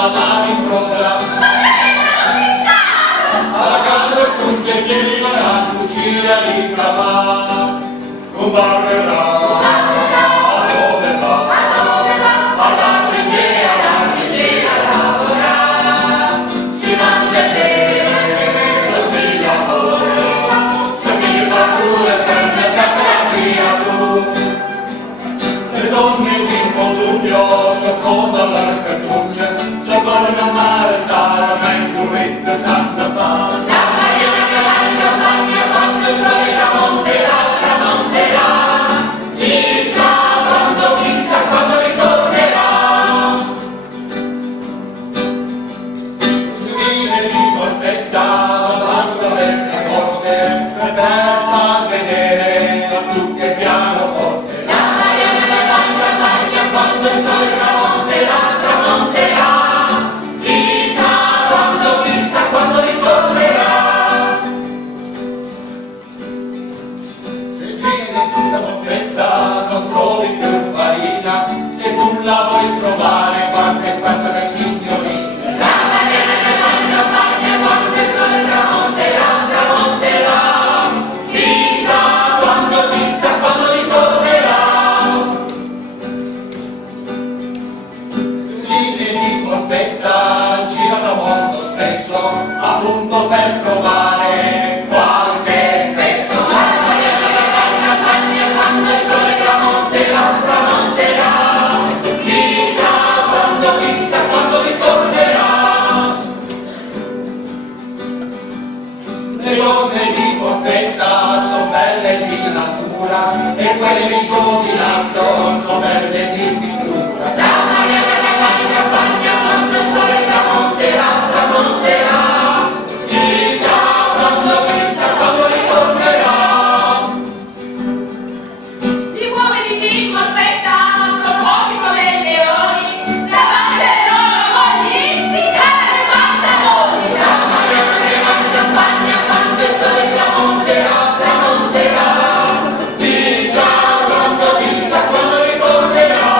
ma la rimprovera. Alla casa del conte che gli darà Lucia ricava, comparerà. A dove va? Alla trincea lavora, si mangia bene, non si lavora, se mi fa pure per le caprate le donne di Modugno secondo la cartugna, secondo la mare tara, ma in curretta santa fa. La Mariana campagna quando il sole tramonterà, chissà quando ritornerà. Si viene di Molfetta, quando la bestia corte, per far vedere a tutti il pianoforte. Quando il sole tramonterà, chissà quando ritornerà. Se giri tutta Molfetta non trovi più farina, se tu la vuoi trovare qualche faccia da signorina. La Mariana campagna quando il sole tramonterà, chissà quando ritornerà. Di Molfetta girano molto spesso appunto per trovare qualche fesso. La Mariana campagna quando il sole tramonterà, chissà quando ritornerà. Le donne di Molfetta sono belle di natura e quelle di giovinazzo sono belle di pittura. La Mariana campagna quando il sole tramonterà, chissà quando ritornerà. Gli uomini di Molfetta sono uomini come leoni, davanti alle loro mogli si creano i mazzamoni. La Mariana campagna quando il sole tramonterà, chissà quando ritornerà.